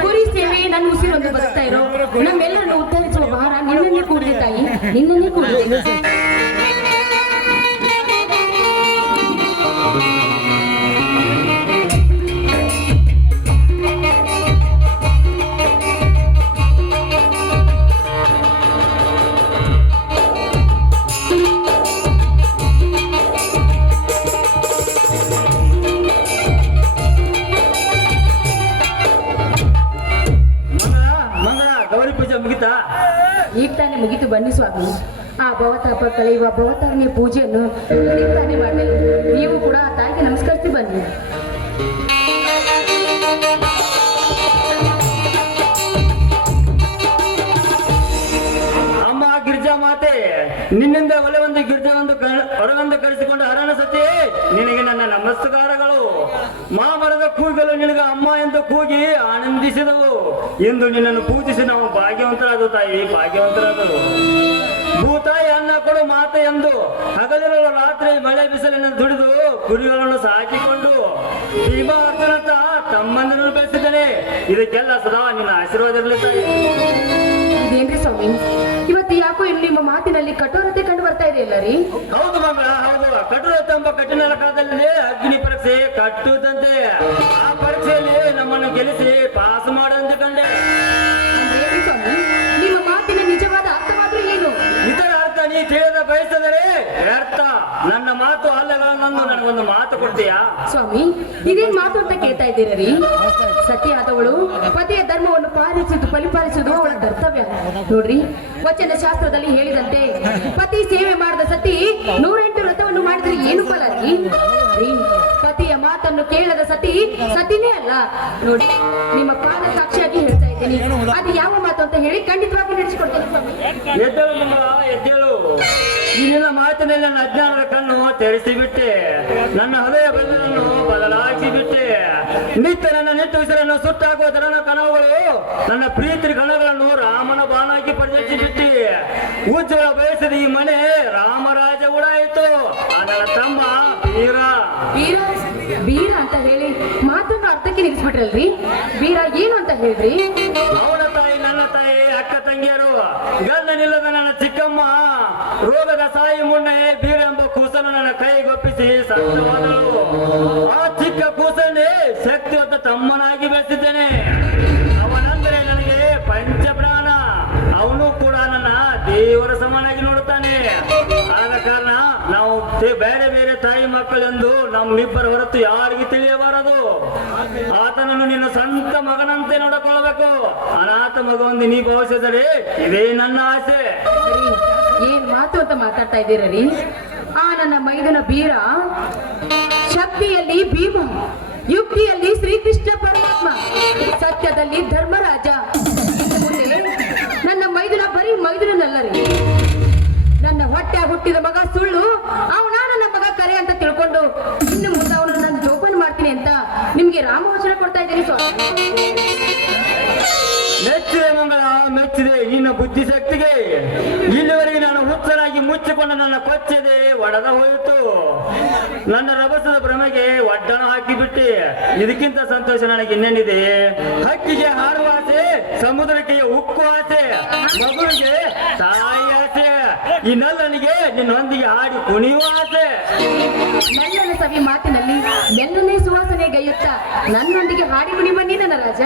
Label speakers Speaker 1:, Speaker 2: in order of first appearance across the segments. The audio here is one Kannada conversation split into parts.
Speaker 1: ಗುರಿ ಸೇವೆ ನನ್ನ ಉಸಿರೊಂದು ಬರ್ತಾ ಇರೋ. ನಮ್ಮೆಲ್ಲರನ್ನು ಉತ್ತರಿಸುವ ಭಾರ ನಿನ್ನನ್ನೇ ಕೂಡಿದೆ ತಾಯಿ. ನಿನ್ನನ್ನೇ ಕೂಡಿದೆ ಸ್ವಾಮಿ. ಆ ಭವತಾಪ ಕಳೆಯುವ ಭವತಾರಣ್ಯ ಪೂಜೆಯನ್ನು ತಾನೇ ನೀವು ಕೂಡ ಆ ತಾಯಿಗೆ ನಮಸ್ಕರಿಸಿ ಬನ್ನಿ.
Speaker 2: ಅಮ್ಮ ಗಿರ್ಜಾ ಮಾತೆ, ನಿನ್ನಿಂದ ಒಲೆ ಒಂದು ಗಿರ್ಜಾ ಒಂದು ಹೊರಗೊಂದು ಕರೆಸಿಕೊಂಡು ಹರಣ ಸತಿ ನಿನಗೆ ನನ್ನ ನಮಸ್ಕಾರಗಳು. ಮಾಮರದ ಕೂಗಲು ನಿನಗೆ ಅಮ್ಮ ಎಂದು ಕೂಗಿ ಆನಂದಿಸಿದವು. ಎಂದು ನಿನ್ನನ್ನು ಪೂಜಿಸಿ ನಾವು ಭಾಗ್ಯವಂತರಾದ ತಾಯಿ ಭಾಗ್ಯವಂತರಾದರು. ಭೂತಾಯಿ ಅನ್ನ ಕೊಡು ಮಾತ ಎಂದು ಹಗಲಿರಲು ರಾತ್ರಿ ಮಳೆ ಬಿಸಿಲಿನ ದುಡಿದು ಕುರಿಗಳನ್ನು ಸಾಕಿಕೊಂಡು ಭೀಮಾರ್ಜುನಂತ ತಮ್ಮಂದನ್ನು ಬೆಳೆಸಿದ್ದೇನೆ. ಇದಕ್ಕೆಲ್ಲ ಸದಾ ನಿನ್ನ ಆಶೀರ್ವಾದ ಇರಲಿ ತಾಯಿ.
Speaker 1: ಇದೇನ್ರಿ ಸ್ವಾಮಿ? ಇವತ್ತು ಯಾಕೋ ಇಲ್ಲಿ ನಿಮ್ಮ ಮಾತಿನಲ್ಲಿ ಕಠೋರತೆ ಕಂಡು ಬರ್ತಾ ಇದೆಯಲ್ಲ ರೀ
Speaker 2: ಹೌದು ಮಂಗಳ ಹೌದು. ಕಠೋರತೆ ಎಂಬ ಕಠಿಣ ಕಾಲದಲ್ಲಿ ಅಗ್ನಿ ಪರೀಕ್ಷೆ ಕಟ್ಟುದಂತೆ. ಆ ಪರೀಕ್ಷೆಯಲ್ಲಿ ನಮ್ಮನ್ನು ಗೆಲ್ಲಿಸಿ ಅಲ್ಲಗಳನ್ನು ನನಗೊಂದು ಮಾತು ಕೊಡ್ತೀಯಾ?
Speaker 1: ಸ್ವಾಮಿ, ಇದೇನ್ ಮಾತು ಅಂತ ಕೇಳ್ತಾ ಇದ್ದೀರ ರೀ? ಸತಿ ಆದವಳು, ಪತಿಯ ಧರ್ಮವನ್ನು ಪಾಲಿಸುವುದು, ಪರಿಪಾಲಿಸುವುದು ಅವಳ ಕರ್ತವ್ಯ. ನೋಡ್ರಿ, ವಚನ ಶಾಸ್ತ್ರದಲ್ಲಿ ಹೇಳಿದಂತೆ, ಪತಿ ಸೇವೆ ಮಾಡಿದ ಸತಿ ನೂರೆಂಟು ವ್ರತವನ್ನು ಮಾಡಿದ್ರೆ ಏನು ಫಲ ರೀ? ಪತಿಯ ಮಾತನ್ನು ಕೇಳದ ಸತಿ ಸತಿನೇ ಅಲ್ಲ. ನೋಡಿ ನಿಮ್ಮ ಪಾದ ಸಾಕ್ಷಿಯಾಗಿ ಹೇಳ್ತಾ ಇದ್ದೀನಿ. ಅದು ಯಾವ ಮಾತು ಅಂತ ಹೇಳಿ ಖಂಡಿತವಾಗಿ ನಡೆಸಿಕೊಡ್ತೇನೆ ಸ್ವಾಮಿ.
Speaker 2: ಎದ್ದೇಳು ಮಗಳ ಎದ್ದೇಳು. ನಿನ್ನ ಮಾತಿನಲ್ಲಿ ನನ್ನ ಅಜ್ಞಾನದ ಕಣ್ಣು ತೆರೆಸಿ ಬಿಟ್ಟೆ. ನನ್ನ ಹೃದಯ ಬದಲನ್ನು ಬದಲಾಯಿಸಿ ಬಿಟ್ಟೆ. ನಿತ್ಯ ನನ್ನ ನಿತ್ಯ ಉಸಿರನ್ನು ಸುಟ್ಟಾಕುವ ತರನ ಕಣಗಳು ನನ್ನ ಪ್ರೀತಿ ಕಣಗಳನ್ನು ರಾಮನ ಬಾಣಾಗಿ ಪರಿಚಯಿಸಿ ಬಿಟ್ಟಿ. ಉಜ್ವಲ ಬಯಸಿದ ಈ ಮನೆ
Speaker 1: ಮಾತನ್ನು ನಿಲ್ಸ್ಬಿಟ್ರಲ್ರಿ ವೀರ ಏನು ಅಂತ ಹೇಳ್ರಿ?
Speaker 2: ಅವನ ತಾಯಿ, ನನ್ನ ತಾಯಿ, ಅಕ್ಕ ತಂಗಿಯರು ಗಲ್ಲ ನಿಲ್ಲದ ನನ್ನ ಚಿಕ್ಕಮ್ಮ, ರೋಗದ ಸಾಯಿ ಮುನ್ನೆ ಬೀರ ಎಂಬ ಕೂಸನ ನನ್ನ ಕೈಗೊಪ್ಪಿಸಿ ಸತ್ತವಾದಳು ಆ ಚಿಕ್ಕ ಕೂಸನ್ನೇ ಶಕ್ತಿವಂತ ತಮ್ಮನಾಗಿ ಬೆಳೆಸಿದ್ದೇನೆ. ಬೇರೆ ಬೇರೆ ತಾಯಿ ಮಕ್ಕಳೆಂದು ನಮ್ಮಿಬ್ಬರ ಹೊರತು ಯಾರಿಗೆ ತಿಳಿಯಬಾರದು. ಆತನನ್ನು ನಿನ್ನ ಸ್ವಂತ ಮಗನಂತೆ ನೋಡಿಕೊಳ್ಳಬೇಕು. ಅನಾಥ ಮಗುವೊಂದು ನೀ ಭಾವಿಸಿದರೆ ಇದೇ ನನ್ನ ಆಸೆ.
Speaker 1: ಏನ್ ಮಾತು ಅಂತ ಮಾತಾಡ್ತಾ ಇದ್ದೀರೀ ಆ ನನ್ನ ಮೈದನ ಬೀರ ಶಕ್ತಿಯಲ್ಲಿ ಭೀಮ, ಯುಕ್ತಿಯಲ್ಲಿ ಶ್ರೀಕೃಷ್ಣ ಪರಮಾತ್ಮ, ಸತ್ಯದಲ್ಲಿ ಧರ್ಮರಾಜ. ನನ್ನ ಮೈದುನ ಬರೀ ಮೈದುನಲ್ಲರಿ ನನ್ನ ಹೊಟ್ಟೆ ಹುಟ್ಟಿದ ಮಗ ಸುಳ್ಳು ಅಂತ ಇನ್ನು ಮುಂದೆ ಅವನು ನಾನು ಜೋಪಾನ ಮಾಡ್ತೀನಿ ಅಂತ ನಿಮ್ಗೆ ರಾಮವಚನ ಕೊಡ್ತಾ ಇದ್ದೀನಿ ಸ್ವಾಮಿ.
Speaker 2: ಮೆಚ್ಚಿದೆ ಮಂಗಳ, ಮೆಚ್ಚಿದೆ. ನೀನ ಬುದ್ಧಿ ಶಕ್ತಿಗೆ ಇಲ್ಲಿವರೆಗೆ ನಾನು ಹುಚ್ಚನಾಗಿ ಮುಚ್ಚಿಕೊಂಡು ನನ್ನ ಕೊಚ್ಚಿದೆ ಒಡೆದ ಹೋಯಿತು. ನನ್ನ ರಭಸದ ಭ್ರಮೆಗೆ ಒಡ್ಡನ ಹಾಕಿಬಿಟ್ಟೆ. ಇದಕ್ಕಿಂತ ಸಂತೋಷ ನನಗೆ ಇನ್ನೇನಿದೆ? ಹಕ್ಕಿಗೆ ಹಾರುವ ಆಸೆ, ಸಮುದ್ರಕ್ಕೆ ಉಕ್ಕು ಆಸೆ, ಮಗುವಿಗೆ ತಾಯಿ ಆಸೆ. ಇನ್ನಲ್ಲನಿಗೆ ನಿನ್ನೊಂದಿಗೆ ಆಡಿ ಕುಣಿಯುವ ಆಸೆ.
Speaker 1: ನಲ್ಲನ ಸವಿ ಮಾತಿನಲ್ಲಿ ಎಲ್ಲನೇ ಸುವಾಸನೆ ಗೈಯುತ್ತ ನನ್ನೊಂದಿಗೆ ಹಾಡಿ ಕುಣಿ ಬನ್ನಿ ನನ್ನ ರಾಜ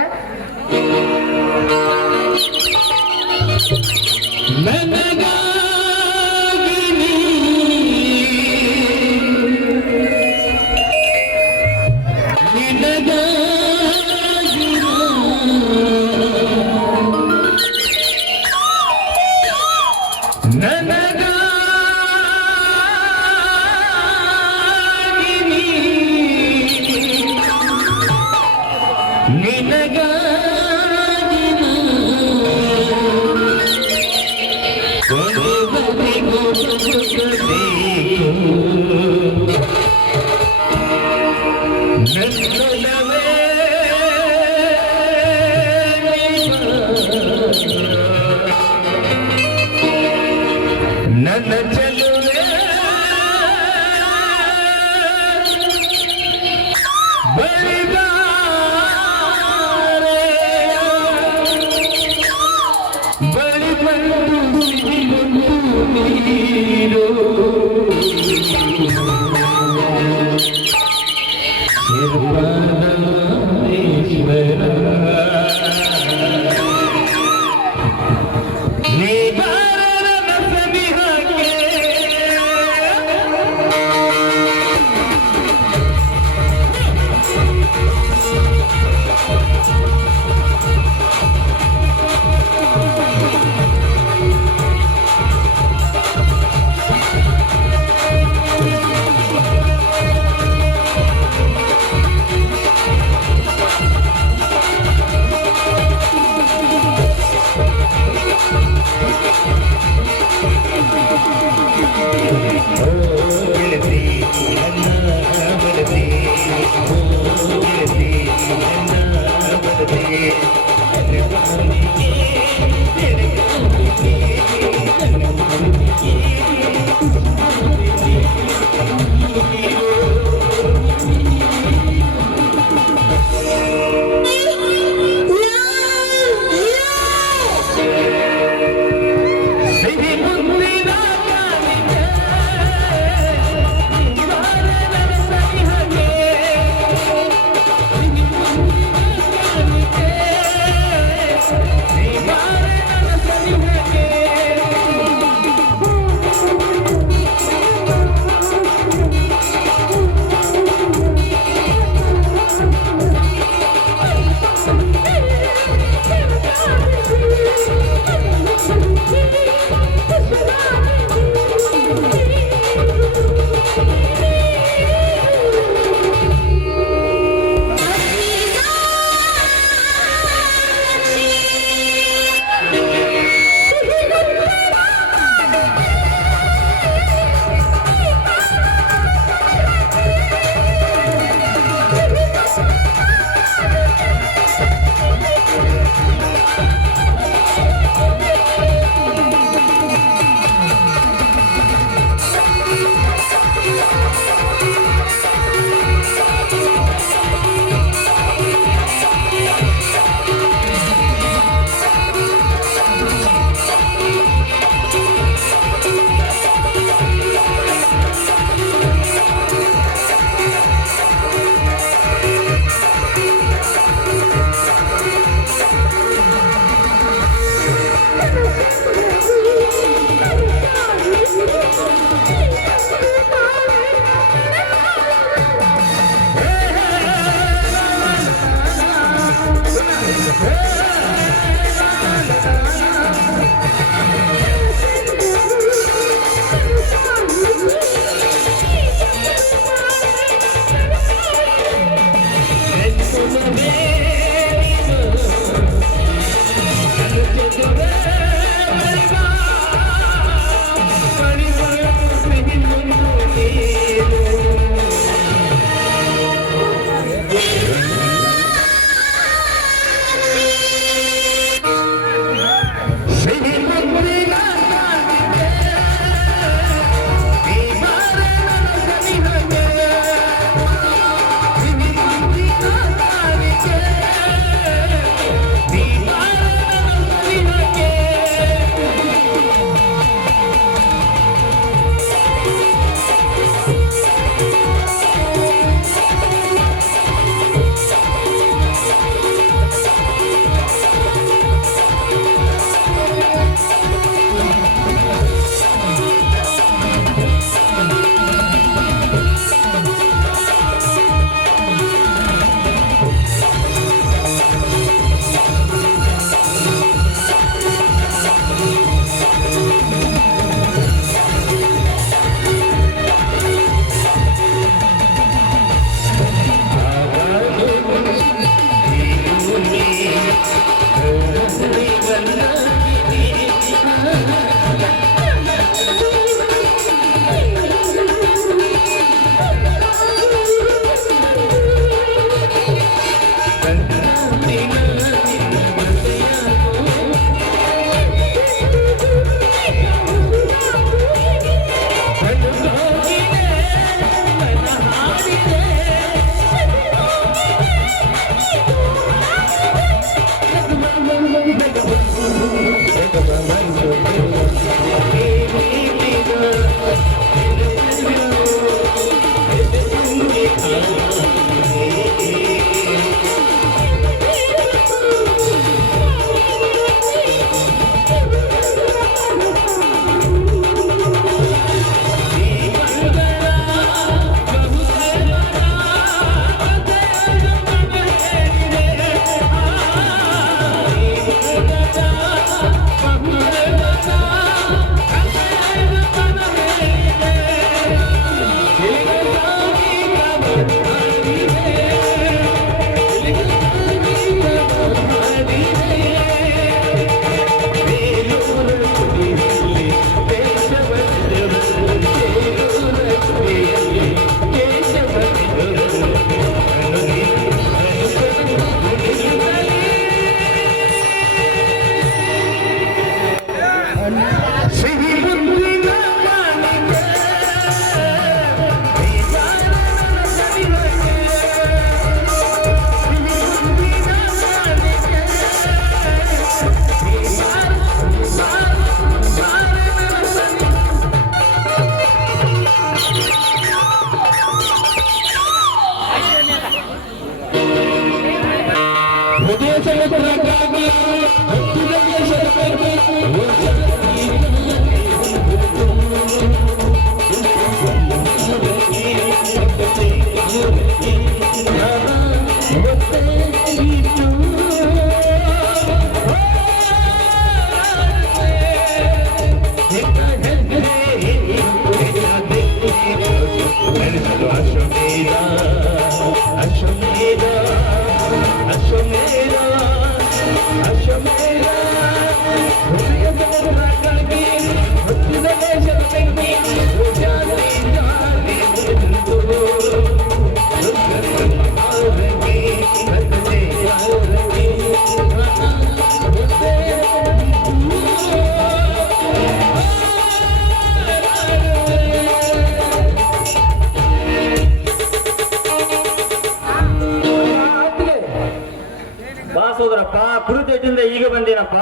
Speaker 2: ಬಂದೇನಪ್ಪ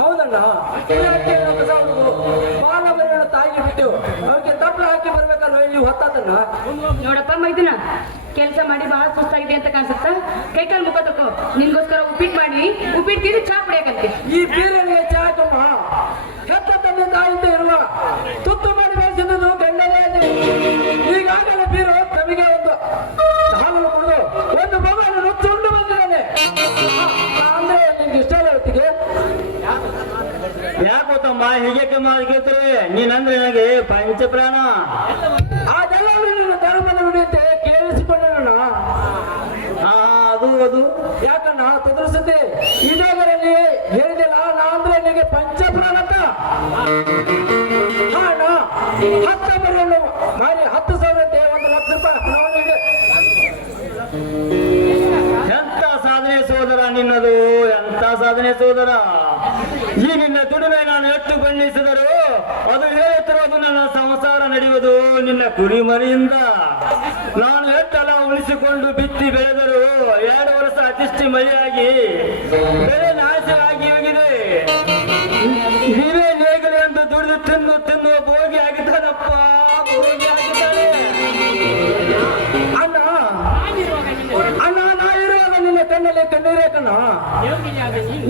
Speaker 3: ಹೌದಣ್ಣ ಬಾಲ ಮರಿಯಣ್ಣ ತಾಯಿಗೆ ಬಿಟ್ಟು ಅವಕ್ಕೆ ತಪ್ಪಲ ಹಾಕಿ ಬರ್ಬೇಕಲ್ವ ಇಲ್ಲಿ ಹೊತ್ತದನ್ನ?
Speaker 1: ನೋಡಪ್ಪ ಮೈದಿನ ಕೆಲಸ ಮಾಡಿ ಬಹಳ ಸುಸ್ತಾಗಿದೆ ಅಂತ ಕಾಣಿಸುತ್ತ? ಕೈಕಾಲು ಮುಖ ತಕೋ ನಿನ್ಗೋಸ್ಕರ ಉಪ್ಪಿಟ್ಟು ಮಾಡಿ ಉಪ್ಪಿಟ್ಟು ತಿಂದು ಚಾ ಕುಡಿಯಕಂತೆ
Speaker 3: ಈ ಬೀರನಿಗೆ ಚಾಕಮ್ಮ ಹೆತ್ತ ತಂದೆ ತಾಯಿಯಿಂದ ಇರುವ ತುತ್ತು ಮಾಡಿ ಬೆಳೆಸಿದ್ದು ಗಂಡಲ್ಲೇ. ಈಗಾಗಲೇ ಬೀರು ತಮಗೆ ಒಂದು
Speaker 2: ಯಾಕೋ ಗೊತ್ತಮ್ಮ ಹೀಗೆ ಮಾಡ್ಕೇತ್ರಿ ನೀನಂದ್ರೆ ನನಗೆ ಪಂಚಪ್ರಾಣ.
Speaker 3: ಅದೆಲ್ಲ ನಿನ್ನ ಧರ್ಮದ ನುಡಿಯಂತೆ ಕೇಳಿಸಿಕೊಂಡಣ್ಣ
Speaker 2: ಆ, ಅದು ಅದು.
Speaker 3: ಯಾಕಣ್ಣ ತದರಿಸುತ್ತೆ ಇದಾಗರಲ್ಲಿ ಹೇಳಿದಿಲ್ಲ, ನಾ ಅಂದ್ರೆ ನಿನಗೆ ಪಂಚಪ್ರಾಣ ಅಂತ. ಅಣ್ಣ ಹತ್ತು ಮರಿಯನ್ನು ಮಾರಿ ಹತ್ತು ಸಾವಿರಕ್ಕೆ ಒಂದು ಲಕ್ಷ ರೂಪಾಯಿ ಹಣವನ್ನು
Speaker 2: ಎಂತ ಸಾಧನೆ ಸೋದರ ನಿನ್ನದು, ಎಂತ ಸಾಧನೆ ಸೋದರ? ನಾನು ಬಣ್ಣಿಸಿದರು. ಅದು ಹೇಳುತ್ತಿರುವುದು ನನ್ನ ಸಂಸಾರ ನಡೆಯುವುದು ನಿನ್ನ ಕುರಿಮರಿಯಿಂದ. ನಾನು ಎತ್ತಲ ಉಳಿಸಿಕೊಂಡು ಬಿತ್ತಿ ಬೆಳೆದರು. ಎರಡು ವರ್ಷ ಅತಿಷ್ಠಿ ಮಳೆಯಾಗಿ ಬೆಳೆ ನಾಶ ಆಗಿ ಹೋಗಿದೆ. ನೀವೇ ನೇಗಲು ಎಂದು ದುಡಿದು ತಿನ್ನು ತಿನ್ನು ಭೋಗಿ ಆಗಿದ್ದಾನಪ್ಪ. ಭೋಗಿ ಆಗಿದ್ದಾನೆ.
Speaker 3: ಅಣ್ಣ ಅಣ್ಣ ನಾ ಇರುವಾಗ ನಿನ್ನ ಕಣ್ಣಲ್ಲಿ ಕಣ್ಣೀರೇ ಕಣ್ಣ.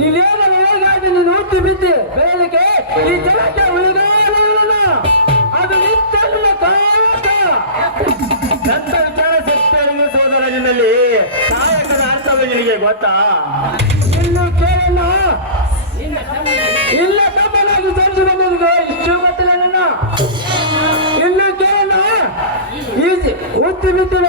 Speaker 3: ನೀನೇನ ನೀನು ಹುಟ್ಟಿ ಬಿದ್ದಿ. ಬೆಳಲಿಕ್ಕೆ ಈ ಜನಕ್ಕೆ ಉಳಿಗಾಲ ಅದು ನಿತ್ತಲ್ಲ ಕಾಯಕ.
Speaker 2: ಎಂತ ವಿಚಾರ ಶಕ್ತಿಯನ್ನು ಸೋದರ ನಿನ್ನಲ್ಲಿ ಕಾಯಕದ ಅರ್ಥವೇ ನಿನಗೆ ಗೊತ್ತಾ?
Speaker 3: ಇನ್ನು ಕೇಳಣ್ಣ ಇಲ್ಲ ತಪ್ಪನಾಗಿ ಸಂಜೆ ಬಂದನಿಗೆ ಇಷ್ಟು ಗೊತ್ತಿಲ್ಲ ನನ್ನ ಇನ್ನು ಕೇಳಣ್ಣ ಈ ಹುಟ್ಟಿ ಬಿದ್ದಿವೆ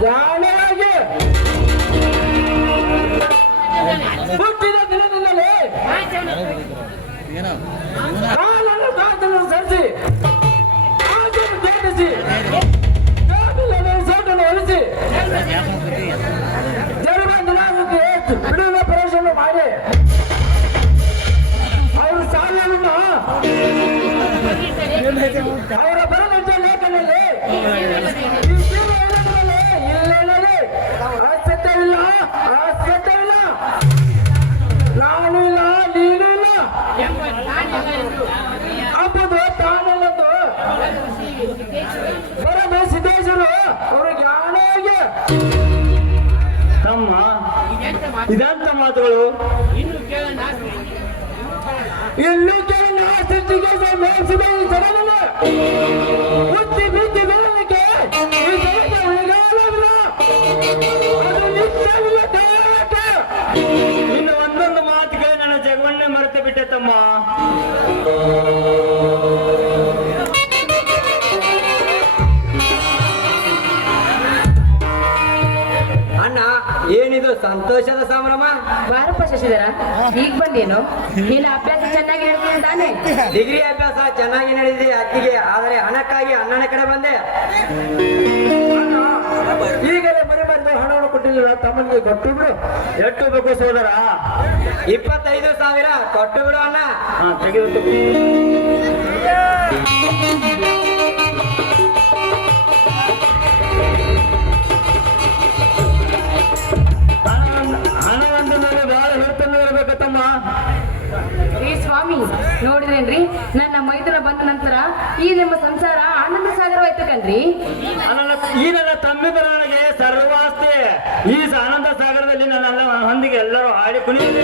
Speaker 3: ಅವರು ಜ್ಞಾನವಾಗಿ ಹುಟ್ಟಿದ ದಿನದಿಂದಲೇ ಕಾಲನ್ನು ಕಾತನ್ನು ಸರಿಸಿ ಬರದ ಸಿದ್ದೇಶ್ವರು ಅವರು ಜ್ಞಾನವಾಗಿ
Speaker 2: ತಮ್ಮ ಇದಂತ ಮಾತುಗಳು?
Speaker 3: ಇನ್ನು ಕೇಳ ಸೃಷ್ಟಿಗೆ ಮೇಯಿಸಿದ ಈ
Speaker 2: ನಿನ್ನ
Speaker 1: ಅಭ್ಯಾಸ ಚೆನ್ನಾಗಿ ತಾನೆ.
Speaker 3: ಡಿಗ್ರಿ ಅಭ್ಯಾಸ ಚೆನ್ನಾಗಿ ನಡೆದಿದೆ ಅಕ್ಕಿಗೆ ಆದರೆ ಹಣಕ್ಕಾಗಿ ಅಣ್ಣನ ಕಡೆ ಬಂದೆ. ಈಗಲೇ ಮನೆ ಬಂದು ಹಣವನ್ನು ಕೊಟ್ಟಿಲ್ಲ ತಮ್ಮನಿಗೆ ಕೊಟ್ಟು ಬಿಡು
Speaker 2: ಎಷ್ಟು ಬೇಕು ಸೋದರ?
Speaker 3: ಇಪ್ಪತ್ತೈದು ಸಾವಿರ. ಕೊಟ್ಟು ಬಿಡು ಅಣ್ಣ
Speaker 2: ತೆಗೆದು
Speaker 1: ನೋಡಿದ್ರೇನ್ರಿ? ನನ್ನ ಮೈತ್ರ ಬಂದ ನಂತರ ಈ ನಿಮ್ಮ ಸಂಸಾರ ಆನಂದ ಸಾಗರವಾಯ್ತು ಕಣ್ರಿ.
Speaker 2: ಈ ನನ್ನ ತಮ್ಮಿದ ನನಗೆ ಸರ್ವಾಸ್ತಿ. ಈ ಆನಂದ ಸಾಗರದಲ್ಲಿ ನನ್ನ ಹೊಂದಿಗೆ ಎಲ್ಲರೂ ಹಾಡಿ
Speaker 4: ಕೊಡದಿದ್ದ